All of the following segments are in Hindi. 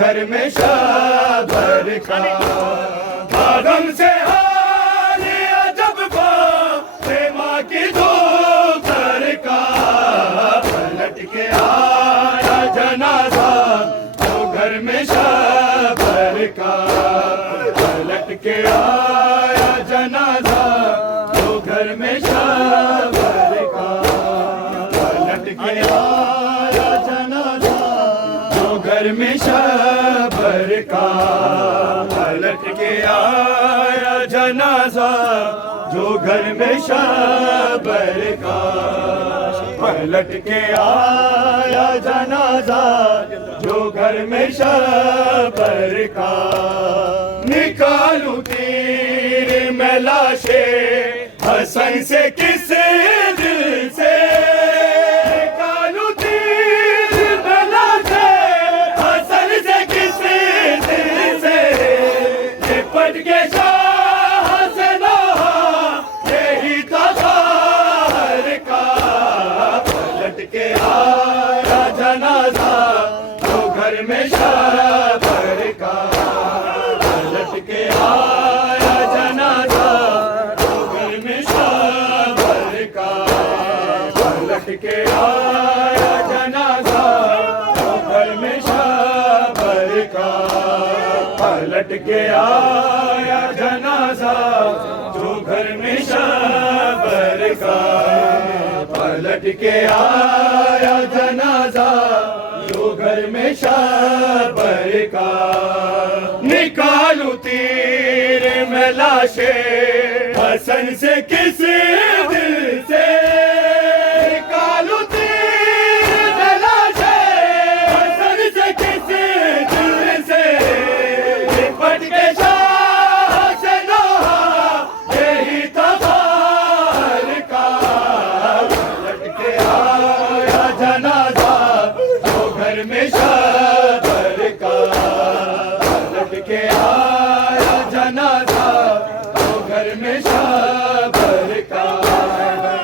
घर में शबर का। भागम से हाल अजब माँ की दो घर का, पलट के आया जनाजा जो घर में शबर का, पलट के आया जनाजा जो घर में शबर का, पलट के आया जनाजा जो घर में शबर का, पलट के आया जनाजा जो घर में शबर का, पलट के आया जनाजा जो घर में शबर का। निकालूं तीर मैं लाशे हसन से किस दिल से, निकालूं तीर मैं लाशे हसन से किस दिल से, लिपट के शाह से नहा यही था शहर का, पलट के आया जनाजा जो घर में शबर का, पलट के आया जनाजा जो घर में शबर का, पलट के आया जनाजा जो घर में शबर का, पलट के आया जनाजा जो घर में शबर का, पलट के आया जनाजा जो घर में शबर का। निकालूं तीर मैं लाशे हसन से किस दिल से, निकालूं तीर मैं लाशे हसन से किस दिल से, लिपट के शाह से नहा यही था शहर का, पलट के आया जनाजा जो घर में शबर का, पलट के आया जनाजा जो घर में शबर का,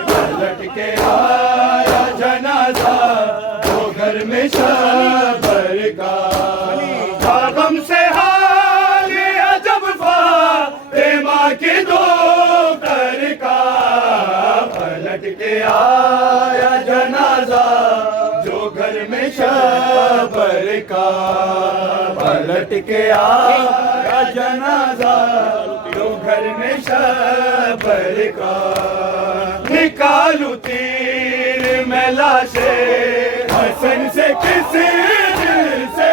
पलट के आया जनाजा जो घर में शबर का। भागम से हाल अजब माँ की दो घर का, पलट के आया जनाजा जो घर में शबर का, पलट के आया जनाजा जो घर में शबर का। निकालूं तीर मैं लाशे हसन से किस दिल से,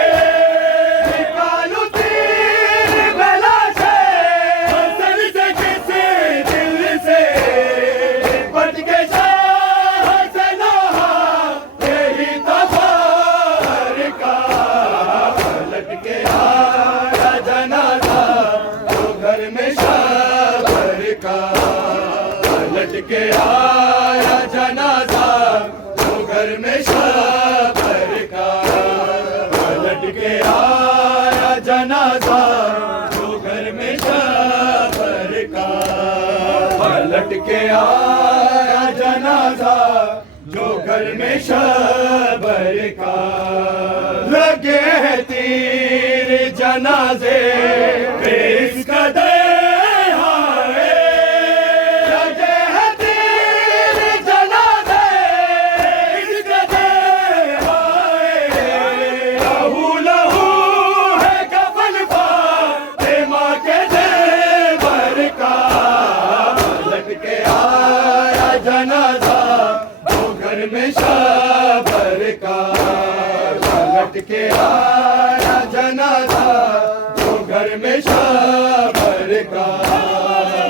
निकालूं तीर मैं लाशे हसन से किस दिल से, लिपट के शाह से नहा यही था शहर का, पलट के आया जनाजा जो घर में शबर का, पलट के आया जनाजा जो घर में शबर का, पलट के आया जनाजा जो घर में शबर का, पलट के आया जनाजा जो घर में शबर का। लगे हैं तीर जनाजे पे इस कदर हाय, लगे हैं तीर जनाजे इस कदर हाय, लहू लहू है कफन फातिमा के जेवर का, पलट के आया जनाजा जो घर में शबर का, पलट के आया जनाजा जो घर में शबर का,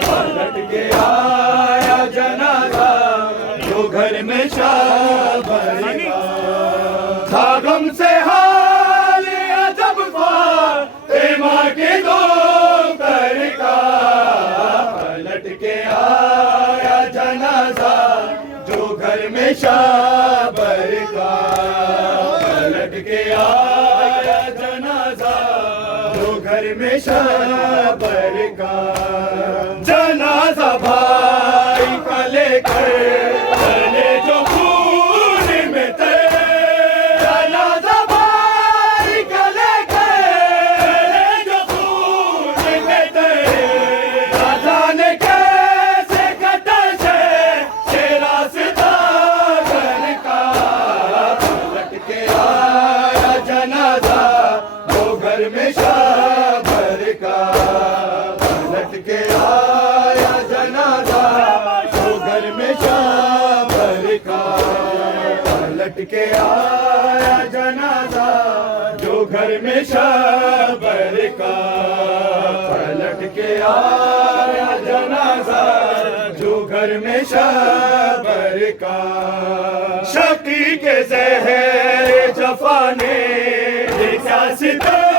पलट के आया जनाजा जो घर में शबर का। भागम से हाल अजब माँ की दो घर का, पलट के आया जनाजा जो घर में शबर का, पलट के आया जनाजा जो घर में शबर का। जनाजा भाई का लेकर चले जो खून में थे, जनाजा भाई का लेकर घर में शाबर का पलट के आया जनाजा, जो घर में शाबर का पलट के आया जनाजा, जो घर में शाबर का पलट के आया जनाजा, जो घर में शाबर का। शकी के ज़हर जफा ने ये क्या सितम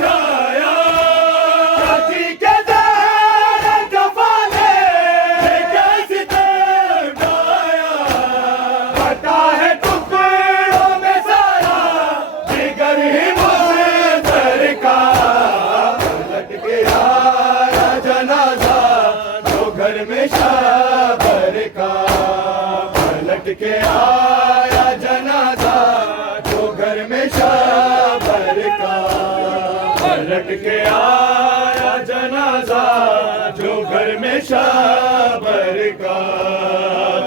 ढाया, शकी के ज़हर जफा ने ये क्या सितम ढाया, फटा है टुकड़ों में सारा जिगर ही मुज़फ़्फ़र का, पलट के आया जनाजा, जो घर में शाबर का पलट के आया जनाजा, जो घर में शाबर का पलट के आया जनाजा, जो घर में शाबर का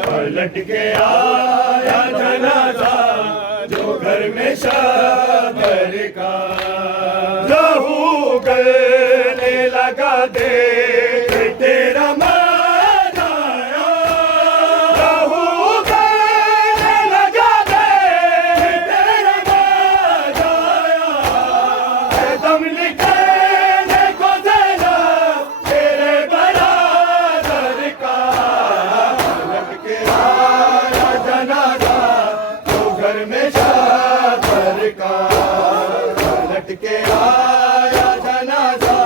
पलट के आया जनाजा, जो घर में शाबर का। लहू गलने लगा दे तेरा के आया जनाजा,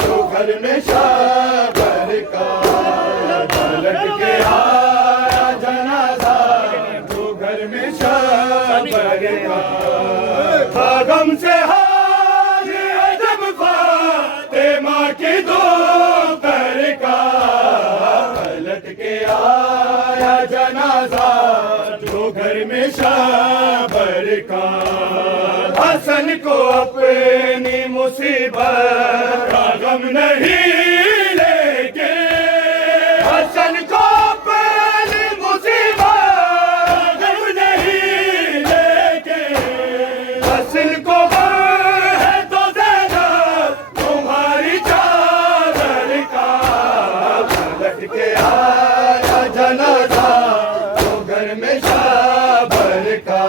जो घर में शाबर का पलट के आया जनाजा, जो घर में शाबर का। गम से हार जब फातिमा की दोपहर का पलट के आया जनाजा, जो घर में शाबर का। हसन को अपनी मुसीबत का गम नहीं लेके, हसन को अपनी मुसीबत का गम नहीं लेके, हसन को है तो ज़ैनब तुम्हारी चादर का पलट के आया जनाजा, जो घर में शाबर का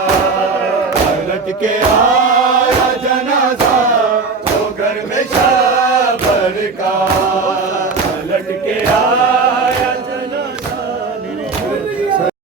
पलट के आया जनाजा, जो घर में शाबर